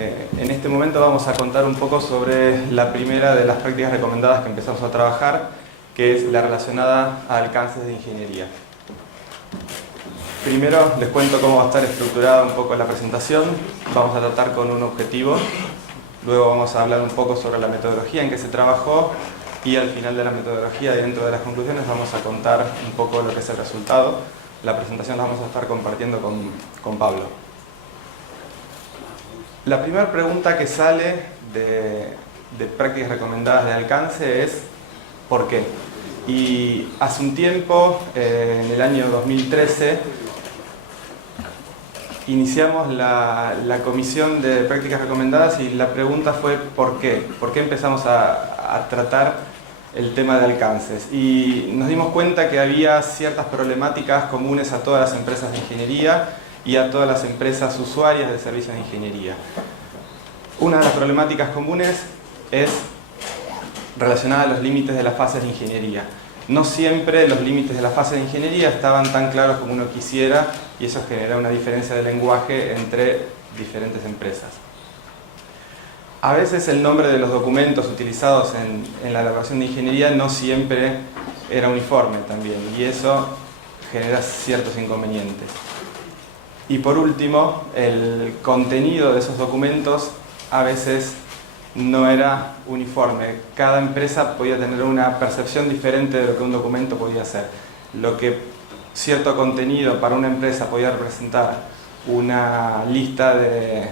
En este momento vamos a contar un poco sobre la primera de las prácticas recomendadas que empezamos a trabajar, que es la relacionada a alcances de ingeniería. Primero les cuento cómo va a estar estructurada un poco la presentación. Vamos a tratar con un objetivo, luego vamos a hablar un poco sobre la metodología en que se trabajó y al final de la metodología, dentro de las conclusiones, vamos a contar un poco lo que es el resultado. La presentación la vamos a estar compartiendo con Pablo. La primera pregunta que sale de prácticas recomendadas de alcance es ¿por qué? Y hace un tiempo, en el año 2013, iniciamos la comisión de prácticas recomendadas y la pregunta fue ¿por qué? ¿Por qué empezamos a tratar el tema de alcances? Y nos dimos cuenta que había ciertas problemáticas comunes a todas las empresas de ingeniería y a todas las empresas usuarias de servicios de ingeniería. Una de las problemáticas comunes es relacionada a los límites de las fases de ingeniería. No siempre los límites de las fases de ingeniería estaban tan claros como uno quisiera y eso genera una diferencia de lenguaje entre diferentes empresas. A veces el nombre de los documentos utilizados en la elaboración de ingeniería no siempre era uniforme también y eso genera ciertos inconvenientes. Y por último, el contenido de esos documentos a veces no era uniforme. Cada empresa podía tener una percepción diferente de lo que un documento podía ser. Lo que cierto contenido para una empresa podía representar una lista de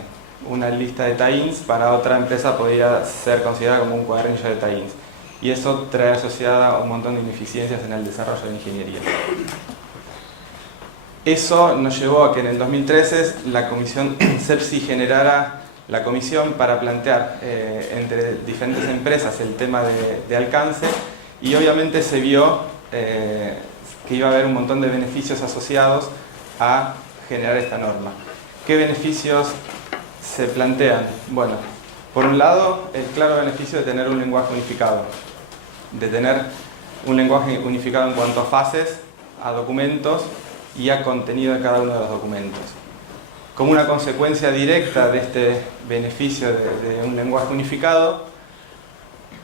tie-ins, para otra empresa podía ser considerada como un cuadernillo de tie-ins. Y eso trae asociada un montón de ineficiencias en el desarrollo de ingeniería. Eso nos llevó a que en el 2013 la comisión CEPSI generara la comisión para plantear entre diferentes empresas el tema de alcance y obviamente se vio que iba a haber un montón de beneficios asociados a generar esta norma. ¿Qué beneficios se plantean? Bueno, por un lado, el claro beneficio de tener un lenguaje unificado, de tener un lenguaje unificado en cuanto a fases, a documentos y a contenido de cada uno de los documentos. Como una consecuencia directa de este beneficio de un lenguaje unificado,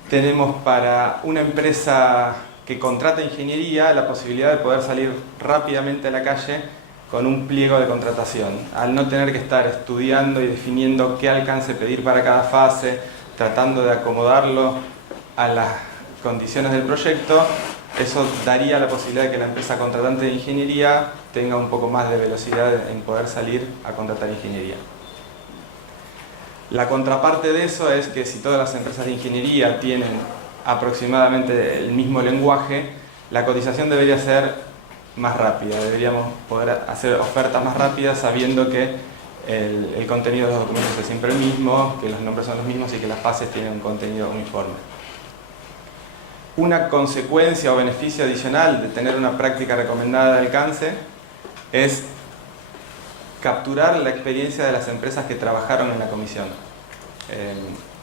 tenemos para una empresa que contrata ingeniería la posibilidad de poder salir rápidamente a la calle con un pliego de contratación. Al no tener que estar estudiando y definiendo qué alcance pedir para cada fase, tratando de acomodarlo a las condiciones del proyecto, eso daría la posibilidad de que la empresa contratante de ingeniería tenga un poco más de velocidad en poder salir a contratar ingeniería. La contraparte de eso es que si todas las empresas de ingeniería tienen aproximadamente el mismo lenguaje, la cotización debería ser más rápida. Deberíamos poder hacer ofertas más rápidas sabiendo que el contenido de los documentos es siempre el mismo, que los nombres son los mismos y que las fases tienen un contenido uniforme. Una consecuencia o beneficio adicional de tener una práctica recomendada de alcance es capturar la experiencia de las empresas que trabajaron en la comisión.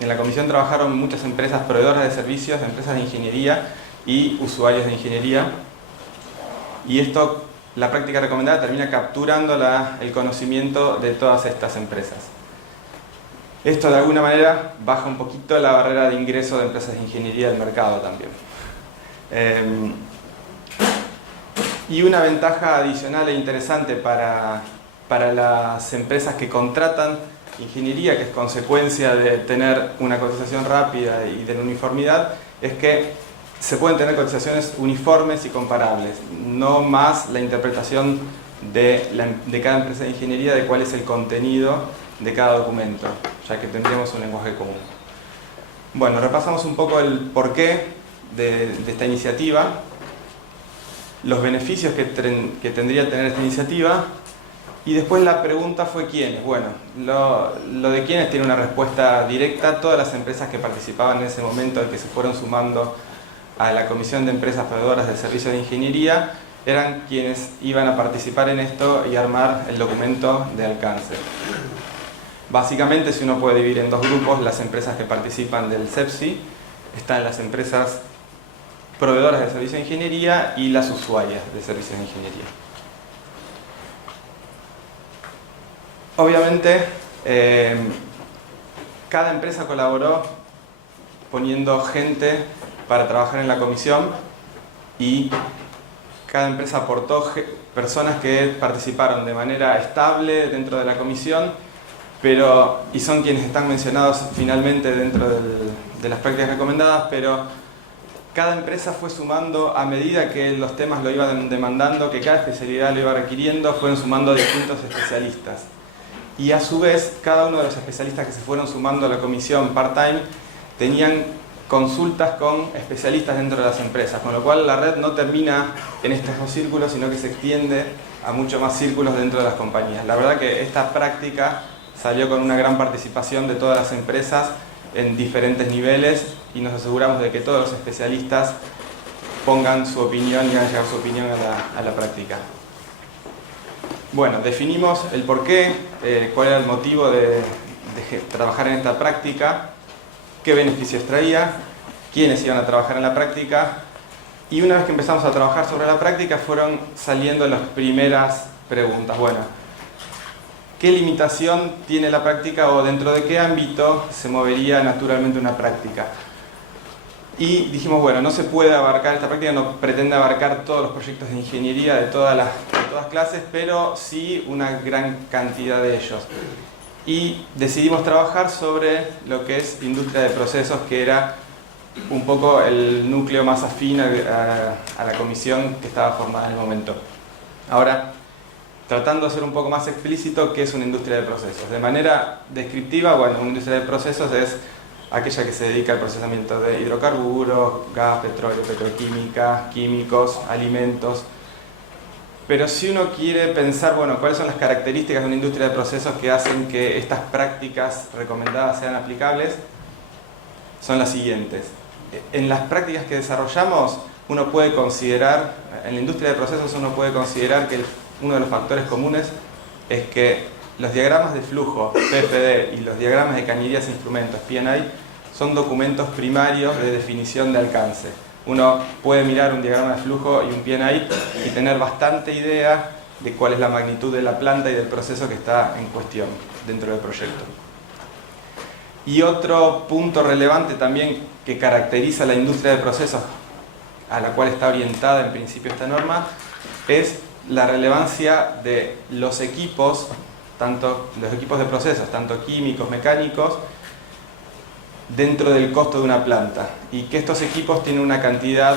En la comisión trabajaron muchas empresas proveedoras de servicios, empresas de ingeniería y usuarios de ingeniería. Y esto, la práctica recomendada termina capturando el conocimiento de todas estas empresas. Esto de alguna manera baja un poquito la barrera de ingreso de empresas de ingeniería del mercado también. Y una ventaja adicional e interesante para las empresas que contratan ingeniería, que es consecuencia de tener una cotización rápida y de la uniformidad, es que se pueden tener cotizaciones uniformes y comparables, no más la interpretación de cada empresa de ingeniería de cuál es el contenido de cada documento, ya que tendríamos un lenguaje común. Bueno, repasamos un poco el porqué de esta iniciativa, los beneficios que tendría tener esta iniciativa y después la pregunta fue ¿quiénes? Bueno, lo de quiénes tiene una respuesta directa. Todas las empresas que participaban en ese momento, que se fueron sumando a la Comisión de Empresas Proveedoras de Servicios de Ingeniería, eran quienes iban a participar en esto y armar el documento de alcance. Básicamente, si uno puede dividir en dos grupos, las empresas que participan del CEPSI, están las empresas proveedoras de servicios de ingeniería y las usuarias de servicios de ingeniería. Obviamente, cada empresa colaboró poniendo gente para trabajar en la comisión y cada empresa aportó personas que participaron de manera estable dentro de la comisión, y son quienes están mencionados finalmente dentro de las prácticas recomendadas, pero cada empresa fue sumando a medida que los temas lo iban demandando, que cada especialidad lo iba requiriendo, fueron sumando distintos especialistas. Y a su vez, cada uno de los especialistas que se fueron sumando a la comisión part-time tenían consultas con especialistas dentro de las empresas, con lo cual la red no termina en estos dos círculos, sino que se extiende a muchos más círculos dentro de las compañías. La verdad que esta práctica salió con una gran participación de todas las empresas en diferentes niveles y nos aseguramos de que todos los especialistas pongan su opinión y hagan llegar su opinión a la práctica. Bueno, definimos el porqué, cuál era el motivo de trabajar en esta práctica, qué beneficios traía, quiénes iban a trabajar en la práctica, y una vez que empezamos a trabajar sobre la práctica fueron saliendo las primeras preguntas. Bueno, ¿qué limitación tiene la práctica o dentro de qué ámbito se movería naturalmente una práctica? Y dijimos, bueno, no se puede abarcar, esta práctica no pretende abarcar todos los proyectos de ingeniería de todas clases, pero sí una gran cantidad de ellos. Y decidimos trabajar sobre lo que es industria de procesos, que era un poco el núcleo más afín a la comisión que estaba formada en el momento. Ahora, tratando de ser un poco más explícito, ¿qué es una industria de procesos? De manera descriptiva, bueno, una industria de procesos es aquella que se dedica al procesamiento de hidrocarburos, gas, petróleo, petroquímica, químicos, alimentos. Pero si uno quiere pensar, bueno, cuáles son las características de una industria de procesos que hacen que estas prácticas recomendadas sean aplicables, son las siguientes. En las prácticas que desarrollamos, uno puede considerar, en la industria de procesos uno puede considerar que uno de los factores comunes es que los diagramas de flujo, PFD, y los diagramas de cañerías e instrumentos, P&I, son documentos primarios de definición de alcance. Uno puede mirar un diagrama de flujo y un P&I y tener bastante idea de cuál es la magnitud de la planta y del proceso que está en cuestión dentro del proyecto. Y otro punto relevante también que caracteriza la industria de procesos a la cual está orientada en principio esta norma es la relevancia de los equipos, tanto los equipos de procesos, tanto químicos, mecánicos, dentro del costo de una planta, y que estos equipos tienen una cantidad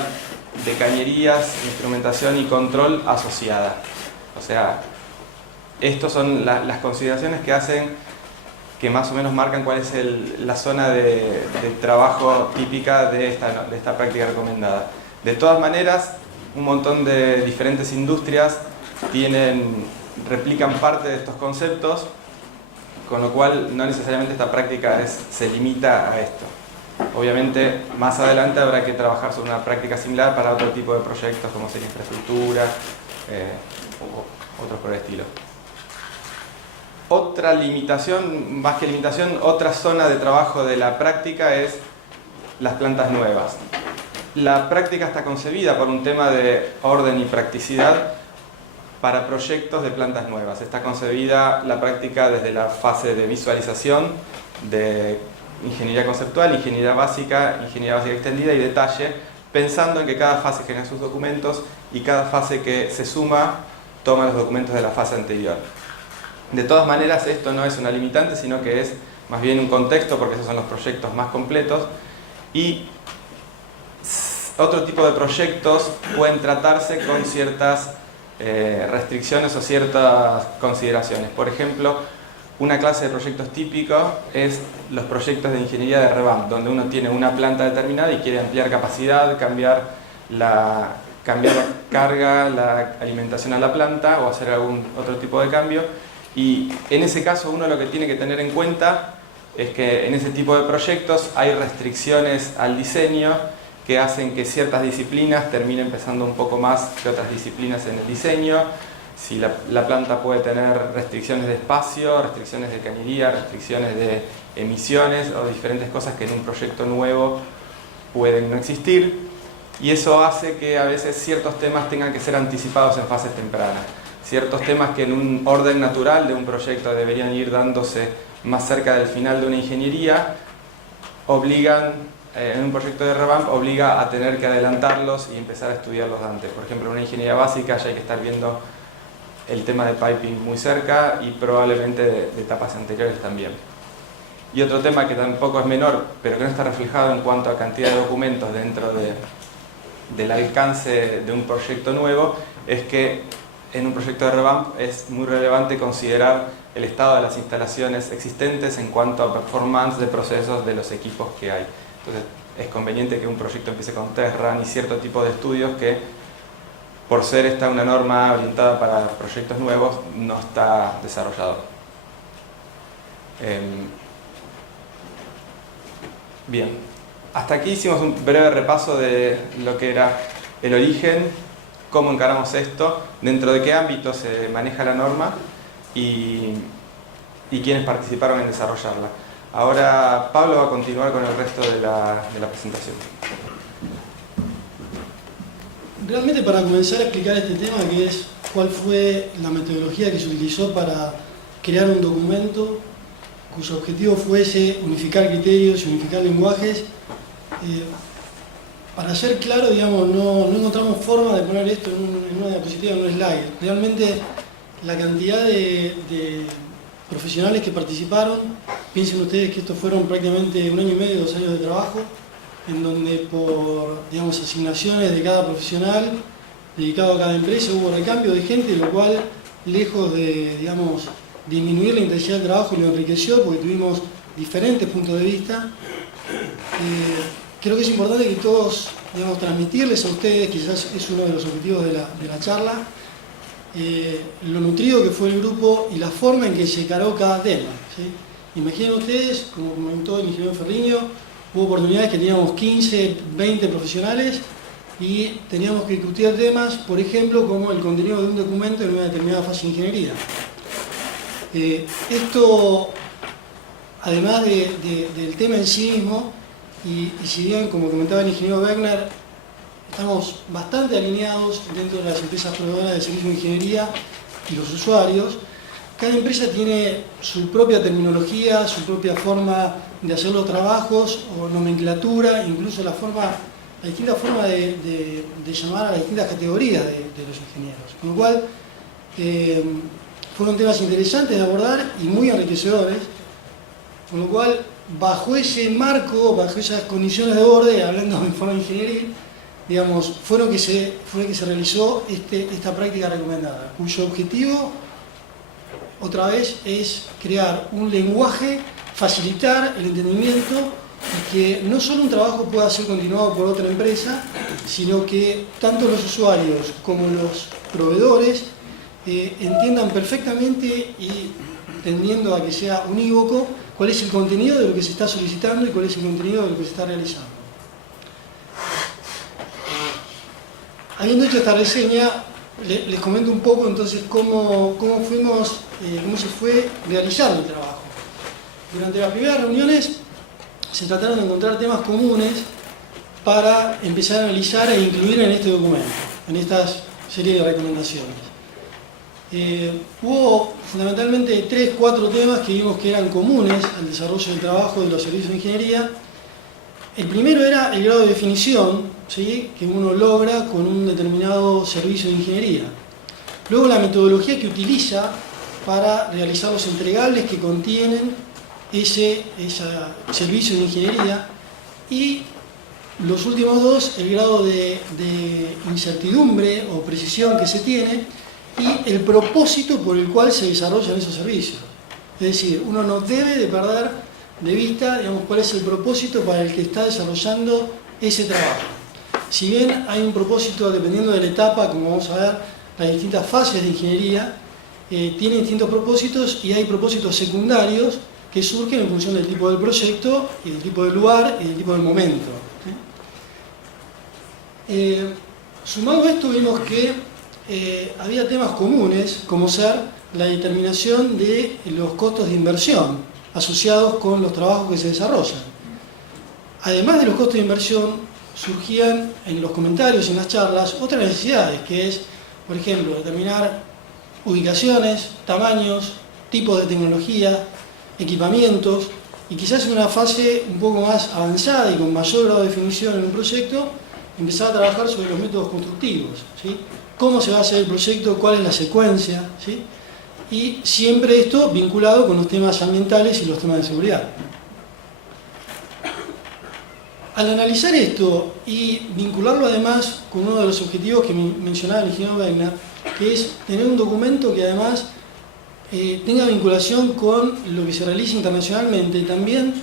de cañerías, instrumentación y control asociada. O sea, estas son las consideraciones que hacen, que más o menos marcan cuál es la zona de trabajo típica de esta práctica recomendada. De todas maneras, un montón de diferentes industrias replican parte de estos conceptos, con lo cual no necesariamente esta práctica se limita a esto. Obviamente, más adelante habrá que trabajar sobre una práctica similar para otro tipo de proyectos, como sería infraestructura, o otros por el estilo. Otra limitación, más que limitación, otra zona de trabajo de la práctica es las plantas nuevas. La práctica está concebida por un tema de orden y practicidad para proyectos de plantas nuevas. Está concebida la práctica desde la fase de visualización, de ingeniería conceptual, ingeniería básica extendida y detalle, pensando en que cada fase genera sus documentos y cada fase que se suma toma los documentos de la fase anterior. De todas maneras, esto no es una limitante, sino que es más bien un contexto, porque esos son los proyectos más completos, y otro tipo de proyectos pueden tratarse con ciertas restricciones o ciertas consideraciones. Por ejemplo, una clase de proyectos típicos es los proyectos de ingeniería de revamp, donde uno tiene una planta determinada y quiere ampliar capacidad, cambiar la carga, la alimentación a la planta o hacer algún otro tipo de cambio. Y en ese caso uno lo que tiene que tener en cuenta es que en ese tipo de proyectos hay restricciones al diseño que hacen que ciertas disciplinas terminen pesando un poco más que otras disciplinas en el diseño. Si la planta puede tener restricciones de espacio, restricciones de cañería, restricciones de emisiones o diferentes cosas que en un proyecto nuevo pueden no existir. Y eso hace que a veces ciertos temas tengan que ser anticipados en fases tempranas. ciertos temas que en un orden natural de un proyecto deberían ir dándose más cerca del final de una ingeniería, obligan, en un proyecto de revamp, obliga a tener que adelantarlos y empezar a estudiarlos antes. Por ejemplo, en una ingeniería básica ya hay que estar viendo el tema de piping muy cerca y probablemente de etapas anteriores también. Y otro tema que tampoco es menor, pero que no está reflejado en cuanto a cantidad de documentos dentro del alcance de un proyecto nuevo, es que en un proyecto de revamp es muy relevante considerar el estado de las instalaciones existentes en cuanto a performance de procesos de los equipos que hay. Entonces es conveniente que un proyecto empiece con test run y cierto tipo de estudios que, por ser esta una norma orientada para proyectos nuevos, no está desarrollado. Bien, hasta aquí hicimos un breve repaso de lo que era el origen, cómo encaramos esto, dentro de qué ámbito se maneja la norma y quiénes participaron en desarrollarla. Ahora Pablo va a continuar con el resto de la presentación. Realmente, para comenzar a explicar este tema, que es cuál fue la metodología que se utilizó para crear un documento cuyo objetivo fuese unificar criterios y unificar lenguajes, para ser claro, digamos, no encontramos forma de poner esto en una diapositiva, en un slide. Realmente la cantidad de profesionales que participaron, piensen ustedes que estos fueron prácticamente 1 año y medio, 2 años de trabajo, en donde por, digamos, asignaciones de cada profesional dedicado a cada empresa hubo recambio de gente, lo cual, lejos de, digamos, disminuir la intensidad del trabajo, lo enriqueció porque tuvimos diferentes puntos de vista. Creo que es importante que todos, digamos, transmitirles a ustedes, quizás es uno de los objetivos de la charla, lo nutrido que fue el grupo y la forma en que se encaró cada tema, ¿sí? Imaginen ustedes, como comentó el ingeniero Ferriño, hubo oportunidades que teníamos 15, 20 profesionales y teníamos que discutir temas, por ejemplo, como el contenido de un documento en una determinada fase de ingeniería. Esto, además del tema en sí mismo, y si bien, como comentaba el ingeniero Wegner, estamos bastante alineados dentro de las empresas proveedoras de servicios de ingeniería y los usuarios, cada empresa tiene su propia terminología, su propia forma de hacer los trabajos o nomenclatura, incluso la distinta forma de llamar a las distintas categorías de los ingenieros. Con lo cual, fueron temas interesantes de abordar y muy enriquecedores, con lo cual, bajo ese marco, bajo esas condiciones de borde, hablando en forma de ingeniería, digamos, fue que se realizó esta práctica recomendada, cuyo objetivo, otra vez, es crear un lenguaje, facilitar el entendimiento y que no solo un trabajo pueda ser continuado por otra empresa, sino que tanto los usuarios como los proveedores entiendan perfectamente y tendiendo a que sea unívoco cuál es el contenido de lo que se está solicitando y cuál es el contenido de lo que se está realizando. Habiendo hecho esta reseña, les comento un poco entonces cómo se fue realizando el trabajo. Durante las primeras reuniones se trataron de encontrar temas comunes para empezar a analizar e incluir en este documento, en esta serie de recomendaciones. Hubo fundamentalmente 3-4 temas que vimos que eran comunes al desarrollo del trabajo de los servicios de ingeniería. El primero era el grado de definición, ¿sí?, que uno logra con un determinado servicio de ingeniería. Luego la metodología que utiliza para realizar los entregables que contienen ese servicio de ingeniería. Y los últimos dos, el grado de incertidumbre o precisión que se tiene y el propósito por el cual se desarrollan esos servicios. Es decir, uno no debe de perder de vista, digamos, cuál es el propósito para el que está desarrollando ese trabajo. Si bien hay un propósito dependiendo de la etapa, como vamos a ver, las distintas fases de ingeniería tienen distintos propósitos y hay propósitos secundarios que surgen en función del tipo del proyecto y del tipo del lugar y del tipo del momento. Sumado a esto, vimos que había temas comunes, como ser la determinación de los costos de inversión asociados con los trabajos que se desarrollan. Además de los costos de inversión, surgían en los comentarios, en las charlas, otras necesidades, que es, por ejemplo, determinar ubicaciones, tamaños, tipos de tecnología, equipamientos, y quizás en una fase un poco más avanzada y con mayor grado de definición en un proyecto, empezar a trabajar sobre los métodos constructivos, ¿sí? Cómo se va a hacer el proyecto, cuál es la secuencia, ¿sí? Y siempre esto vinculado con los temas ambientales y los temas de seguridad. Al analizar esto y vincularlo además con uno de los objetivos que mencionaba el ingeniero Wegner, que es tener un documento que además tenga vinculación con lo que se realiza internacionalmente, también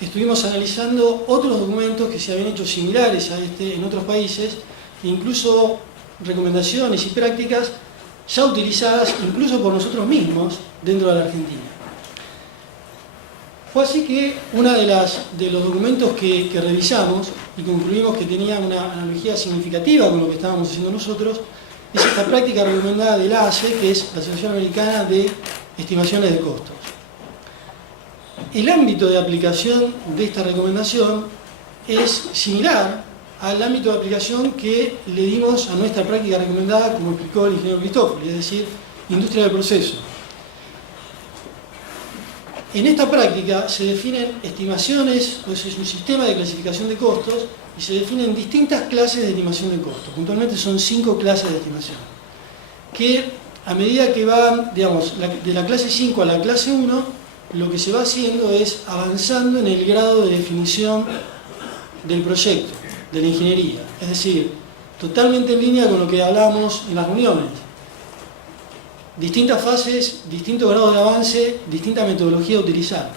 estuvimos analizando otros documentos que se habían hecho similares a este en otros países, e incluso recomendaciones y prácticas ya utilizadas incluso por nosotros mismos dentro de la Argentina. Fue así que uno de los documentos que revisamos y concluimos que tenía una analogía significativa con lo que estábamos haciendo nosotros es esta práctica recomendada de la ASE, que es la Asociación Americana de Estimaciones de Costos. El ámbito de aplicación de esta recomendación es similar al ámbito de aplicación que le dimos a nuestra práctica recomendada, como explicó el ingeniero Cristófoli, es decir, industria del proceso. En esta práctica se definen estimaciones, pues es un sistema de clasificación de costos, y se definen distintas clases de estimación de costos. Puntualmente son 5 clases de estimación, que a medida que van, digamos, de la clase 5 a la clase 1, lo que se va haciendo es avanzando en el grado de definición del proyecto, de la ingeniería. Es decir, totalmente en línea con lo que hablábamos en las reuniones. Distintas fases, distintos grados de avance, distinta metodología a utilizar.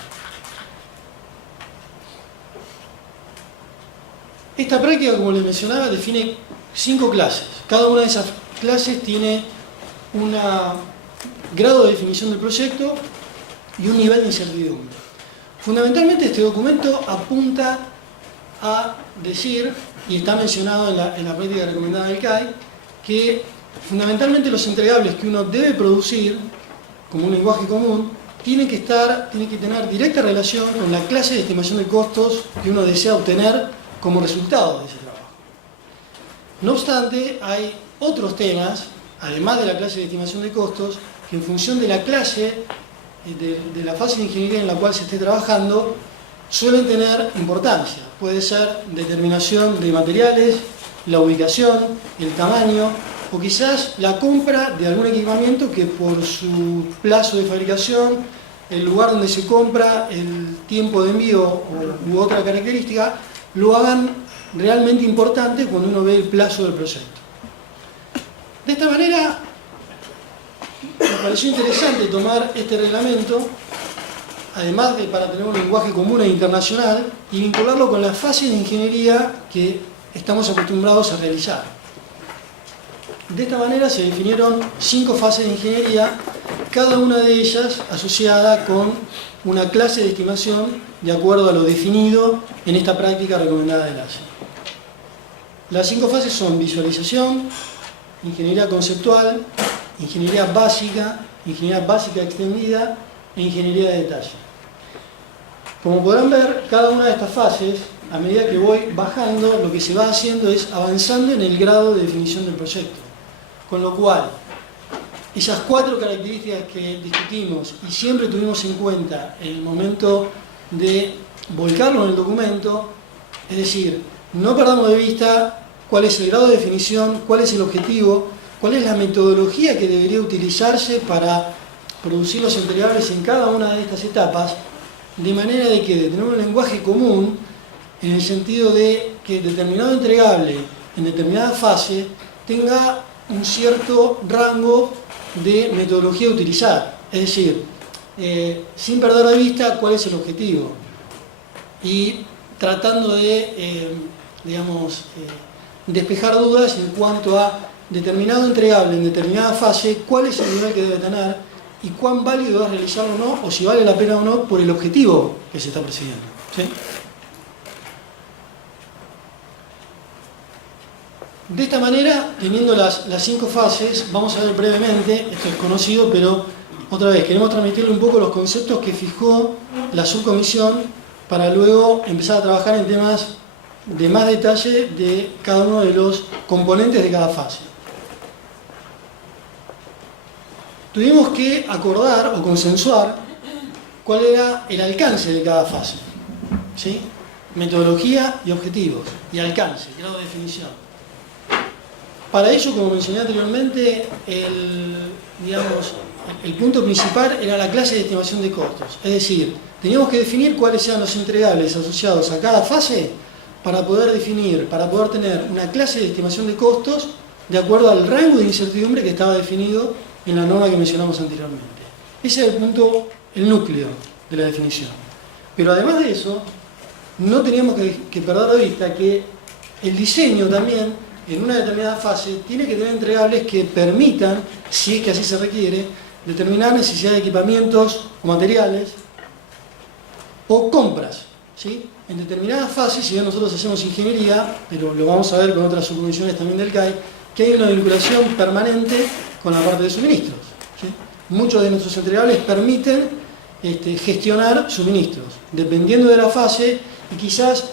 Esta práctica, como les mencionaba, define 5 clases. Cada una de esas clases tiene un grado de definición del proyecto y un nivel de incertidumbre. Fundamentalmente este documento apunta a decir, y está mencionado en la práctica recomendada del CAI, que fundamentalmente los entregables que uno debe producir como un lenguaje común tienen que tener directa relación con la clase de estimación de costos que uno desea obtener como resultado de ese trabajo. No obstante, hay otros temas, además de la clase de estimación de costos, que en función de la clase, de la fase de ingeniería en la cual se esté trabajando, suelen tener importancia. Puede ser determinación de materiales, la ubicación, el tamaño, o quizás la compra de algún equipamiento que por su plazo de fabricación, el lugar donde se compra, el tiempo de envío u otra característica, lo hagan realmente importante cuando uno ve el plazo del proyecto. De esta manera, me pareció interesante tomar este reglamento, además de para tener un lenguaje común e internacional, y vincularlo con las fases de ingeniería que estamos acostumbrados a realizar. De esta manera se definieron 5 fases de ingeniería, cada una de ellas asociada con una clase de estimación de acuerdo a lo definido en esta práctica recomendada del ASE. Las 5 fases son visualización, ingeniería conceptual, ingeniería básica extendida e ingeniería de detalle. Como podrán ver, cada una de estas fases, a medida que voy bajando, lo que se va haciendo es avanzando en el grado de definición del proyecto. Con lo cual, esas 4 características que discutimos y siempre tuvimos en cuenta en el momento de volcarlo en el documento, es decir, no perdamos de vista cuál es el grado de definición, cuál es el objetivo, cuál es la metodología que debería utilizarse para producir los entregables en cada una de estas etapas, de manera de tener un lenguaje común en el sentido de que determinado entregable en determinada fase tenga un cierto rango de metodología a utilizar, es decir, sin perder de vista cuál es el objetivo y tratando de, despejar dudas en cuanto a determinado entregable en determinada fase, cuál es el nivel que debe tener y cuán válido es realizarlo o no, o si vale la pena o no por el objetivo que se está persiguiendo. ¿Sí? De esta manera, teniendo las 5 fases, vamos a ver brevemente, esto es conocido, pero otra vez queremos transmitirle un poco los conceptos que fijó la subcomisión para luego empezar a trabajar en temas de más detalle de cada uno de los componentes de cada fase. tuvimos que acordar o consensuar cuál era el alcance de cada fase, ¿sí? Metodología y objetivos, y alcance, grado de definición. Para ello, como mencioné anteriormente, el punto principal era la clase de estimación de costos. Es decir, teníamos que definir cuáles eran los entregables asociados a cada fase para poder tener una clase de estimación de costos de acuerdo al rango de incertidumbre que estaba definido en la norma que mencionamos anteriormente. Ese es el núcleo de la definición. Pero además de eso, no teníamos que perder de vista que el diseño también, en una determinada fase, tiene que tener entregables que permitan, si es que así se requiere, determinar necesidad de equipamientos o materiales o compras, ¿sí? En determinadas fases, si bien nosotros hacemos ingeniería, pero lo vamos a ver con otras subcomisiones también del CAI, que hay una vinculación permanente con la parte de suministros, ¿sí? Muchos de nuestros entregables permiten gestionar suministros, dependiendo de la fase, y quizás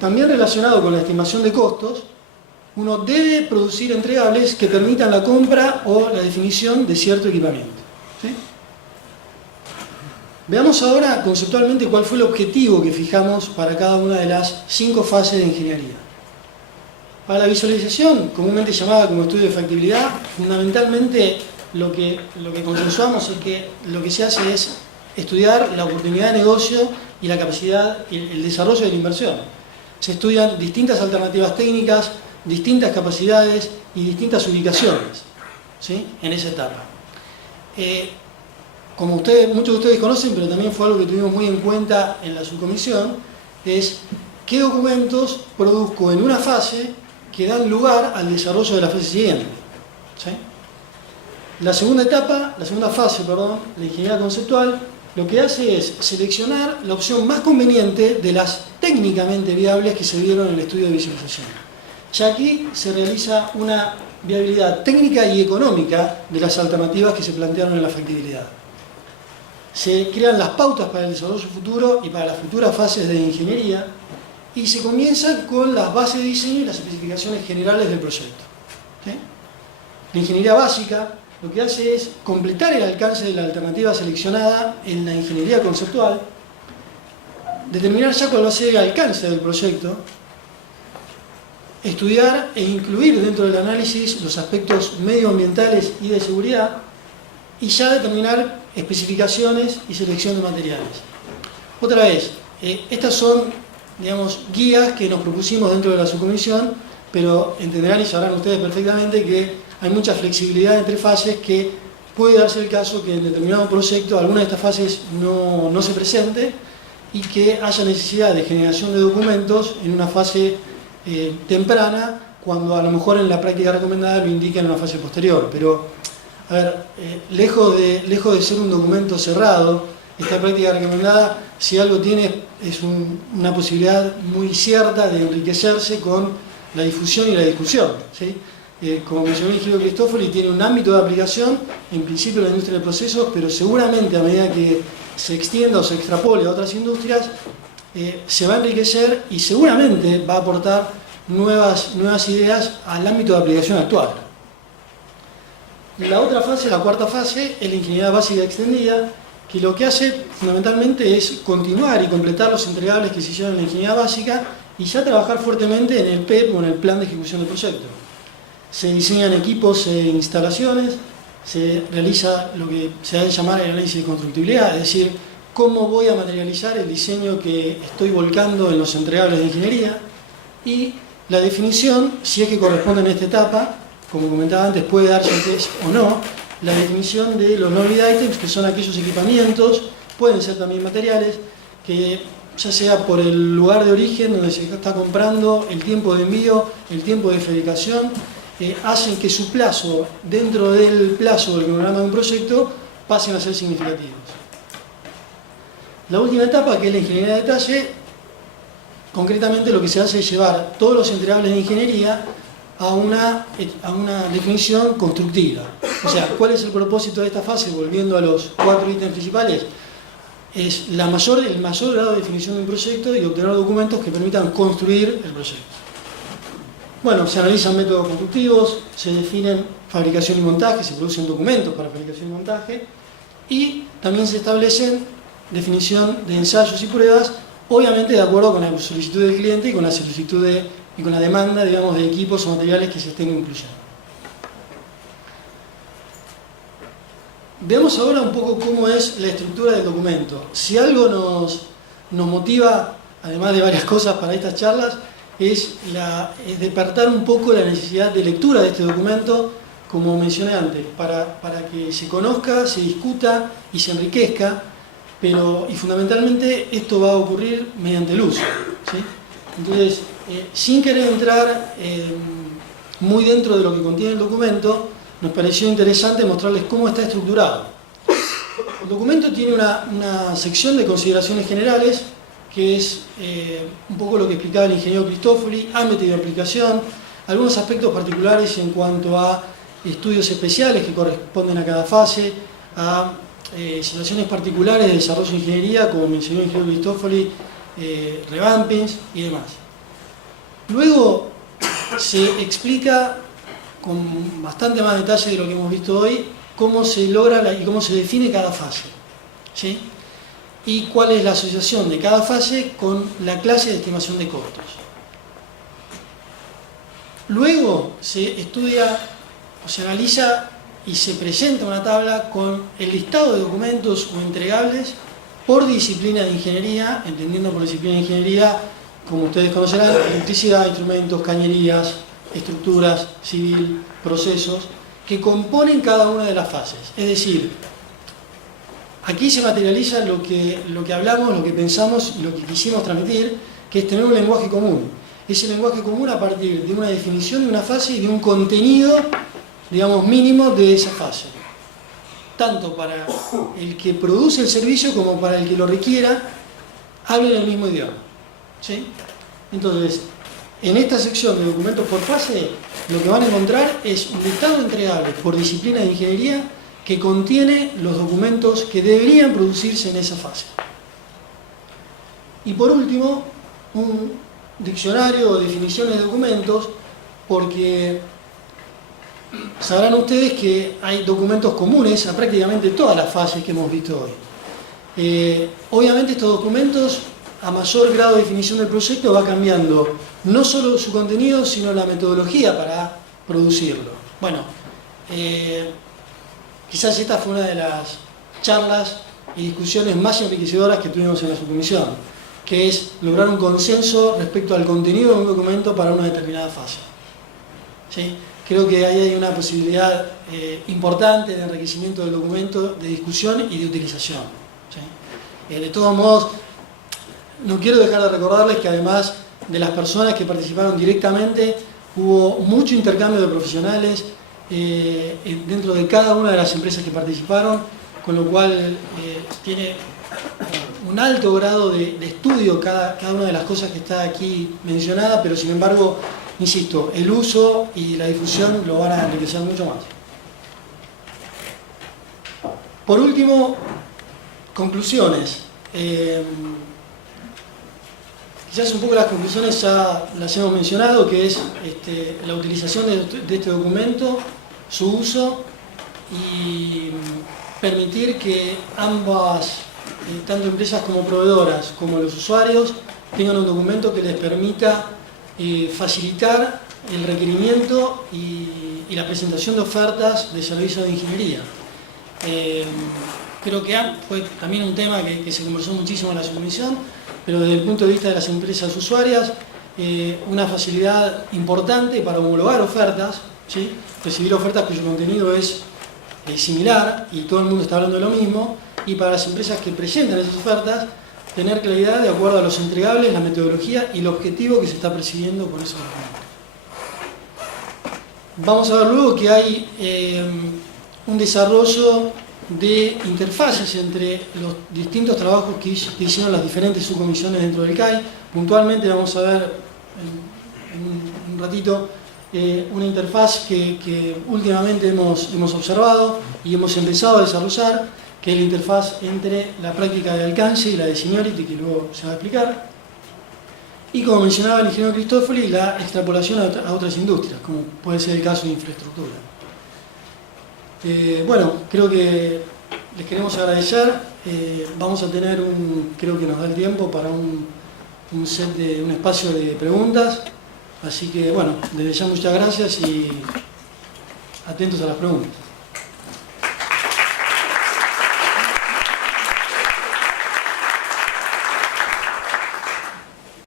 también relacionado con la estimación de costos, uno debe producir entregables que permitan la compra o la definición de cierto equipamiento, ¿sí? Veamos ahora conceptualmente cuál fue el objetivo que fijamos para cada una de las 5 fases de ingeniería. Para la visualización, comúnmente llamada como estudio de factibilidad, fundamentalmente lo que consensuamos es que lo que se hace es estudiar la oportunidad de negocio y la capacidad, el desarrollo de la inversión. Se estudian distintas alternativas técnicas, distintas capacidades y distintas ubicaciones, ¿sí? En esa etapa. Como muchos de ustedes conocen, pero también fue algo que tuvimos muy en cuenta en la subcomisión, es qué documentos produzco en una fase que dan lugar al desarrollo de la fase siguiente, ¿sí? La segunda fase, la ingeniería conceptual, lo que hace es seleccionar la opción más conveniente de las técnicamente viables que se vieron en el estudio de visualización. Ya aquí se realiza una viabilidad técnica y económica de las alternativas que se plantearon en la factibilidad. Se crean las pautas para el desarrollo futuro y para las futuras fases de ingeniería, y se comienza con las bases de diseño y las especificaciones generales del proyecto, ¿sí? La ingeniería básica lo que hace es completar el alcance de la alternativa seleccionada en la ingeniería conceptual, determinar ya cuál va a ser el alcance del proyecto, estudiar e incluir dentro del análisis los aspectos medioambientales y de seguridad, y ya determinar especificaciones y selección de materiales. Otra vez, estas son, digamos, guías que nos propusimos dentro de la subcomisión, pero entenderán y sabrán ustedes perfectamente que hay mucha flexibilidad entre fases, que puede darse el caso que en determinado proyecto alguna de estas fases no se presente y que haya necesidad de generación de documentos en una fase temprana, cuando a lo mejor en la práctica recomendada lo indica en una fase posterior. Pero, a ver, lejos de ser un documento cerrado, esta práctica recomendada, si algo tiene, es una posibilidad muy cierta de enriquecerse con la difusión y la discusión, ¿sí? Como mencionó el ingeniero Cristófoli, tiene un ámbito de aplicación, en principio en la industria de procesos, pero seguramente a medida que se extienda o se extrapole a otras industrias, se va a enriquecer y seguramente va a aportar nuevas ideas al ámbito de aplicación actual. La otra fase, la cuarta fase, es la ingeniería básica extendida, que lo que hace fundamentalmente es continuar y completar los entregables que se hicieron en la ingeniería básica y ya trabajar fuertemente en el PEP o en el plan de ejecución del proyecto. Se diseñan equipos e instalaciones, se realiza lo que se da de llamar el análisis de constructibilidad, es decir, cómo voy a materializar el diseño que estoy volcando en los entregables de ingeniería, y la definición, si es que corresponde en esta etapa, como comentaba antes, puede darse antes o no, la definición de los no-lead items, que son aquellos equipamientos, pueden ser también materiales, que ya sea por el lugar de origen donde se está comprando, el tiempo de envío, el tiempo de fabricación, hacen que su plazo, dentro del plazo del cronograma de un proyecto, pasen a ser significativos. La última etapa, que es la ingeniería de detalle, concretamente lo que se hace es llevar todos los entregables de ingeniería a una definición constructiva. O sea, ¿cuál es el propósito de esta fase? Volviendo a los 4 ítems principales, es el mayor grado de definición de un proyecto y obtener documentos que permitan construir el proyecto. Bueno, se analizan métodos constructivos, se definen fabricación y montaje, se producen documentos para fabricación y montaje, y también se establecen definición de ensayos y pruebas, obviamente de acuerdo con la solicitud del cliente y con la solicitud y con la demanda, digamos, de equipos o materiales que se estén incluyendo. Veamos ahora un poco cómo es la estructura del documento. Si algo nos motiva, además de varias cosas para estas charlas, es despertar un poco la necesidad de lectura de este documento, como mencioné antes, para que se conozca, se discuta y se enriquezca, y fundamentalmente esto va a ocurrir mediante el uso, ¿sí? Entonces, sin querer entrar muy dentro de lo que contiene el documento, nos pareció interesante mostrarles cómo está estructurado. El documento tiene una sección de consideraciones generales, que es un poco lo que explicaba el ingeniero Cristofoli, ámbito de aplicación, algunos aspectos particulares en cuanto a estudios especiales que corresponden a cada fase, a situaciones particulares de desarrollo de ingeniería, como mencionó el ingeniero Cristofoli, revampings y demás. Luego se explica con bastante más detalle de lo que hemos visto hoy cómo se logra y cómo se define cada fase, ¿sí? Y cuál es la asociación de cada fase con la clase de estimación de costos. Luego se estudia o se analiza y se presenta una tabla con el listado de documentos o entregables por disciplina de ingeniería, entendiendo por disciplina de ingeniería, como ustedes conocerán, electricidad, instrumentos, cañerías, estructuras, civil, procesos, que componen cada una de las fases. Es decir, aquí se materializa lo que hablamos, lo que pensamos y lo que quisimos transmitir, que es tener un lenguaje común. Ese lenguaje común a partir de una definición de una fase y de un contenido, digamos, mínimo de esa fase. Tanto para el que produce el servicio como para el que lo requiera, hablen el mismo idioma, ¿sí? Entonces, en esta sección de documentos por fase, lo que van a encontrar es un listado de entregables por disciplina de ingeniería que contiene los documentos que deberían producirse en esa fase. Y por último, un diccionario o definiciones de documentos, porque sabrán ustedes que hay documentos comunes a prácticamente todas las fases que hemos visto hoy. Obviamente estos documentos, a mayor grado de definición del proyecto, va cambiando no solo su contenido, sino la metodología para producirlo. Bueno, quizás esta fue una de las charlas y discusiones más enriquecedoras que tuvimos en la subcomisión, que es lograr un consenso respecto al contenido de un documento para una determinada fase, ¿sí? Creo que ahí hay una posibilidad importante de enriquecimiento del documento, de discusión y de utilización, ¿sí? De todos modos, no quiero dejar de recordarles que además de las personas que participaron directamente, hubo mucho intercambio de profesionales dentro de cada una de las empresas que participaron, con lo cual tiene un alto grado de estudio cada una de las cosas que está aquí mencionada, pero sin embargo, insisto, el uso y la difusión lo van a enriquecer mucho más. Por último, conclusiones. Quizás un poco las conclusiones ya las hemos mencionado, que es la utilización de este documento, su uso y permitir que ambas, tanto empresas como proveedoras como los usuarios, tengan un documento que les permita facilitar el requerimiento y la presentación de ofertas de servicios de ingeniería. Creo que fue también un tema que se conversó muchísimo en la subcomisión, pero desde el punto de vista de las empresas usuarias, una facilidad importante para homologar ofertas, ¿sí? Recibir ofertas cuyo contenido es similar y todo el mundo está hablando de lo mismo, y para las empresas que presentan esas ofertas, tener claridad de acuerdo a los entregables, la metodología y el objetivo que se está persiguiendo con esos documentos. Vamos a ver luego que hay un desarrollo de interfaces entre los distintos trabajos que hicieron las diferentes subcomisiones dentro del CAI. Puntualmente vamos a ver en un ratito una interfaz que últimamente hemos observado y hemos empezado a desarrollar, que es la interfaz entre la práctica de alcance y la de seniority, que luego se va a explicar. Y como mencionaba el ingeniero Cristofoli, la extrapolación a otras industrias, como puede ser el caso de infraestructura. Bueno, creo que les queremos agradecer. Vamos a tener creo que nos da el tiempo para un espacio de preguntas. Así que bueno, desde ya muchas gracias y atentos a las preguntas.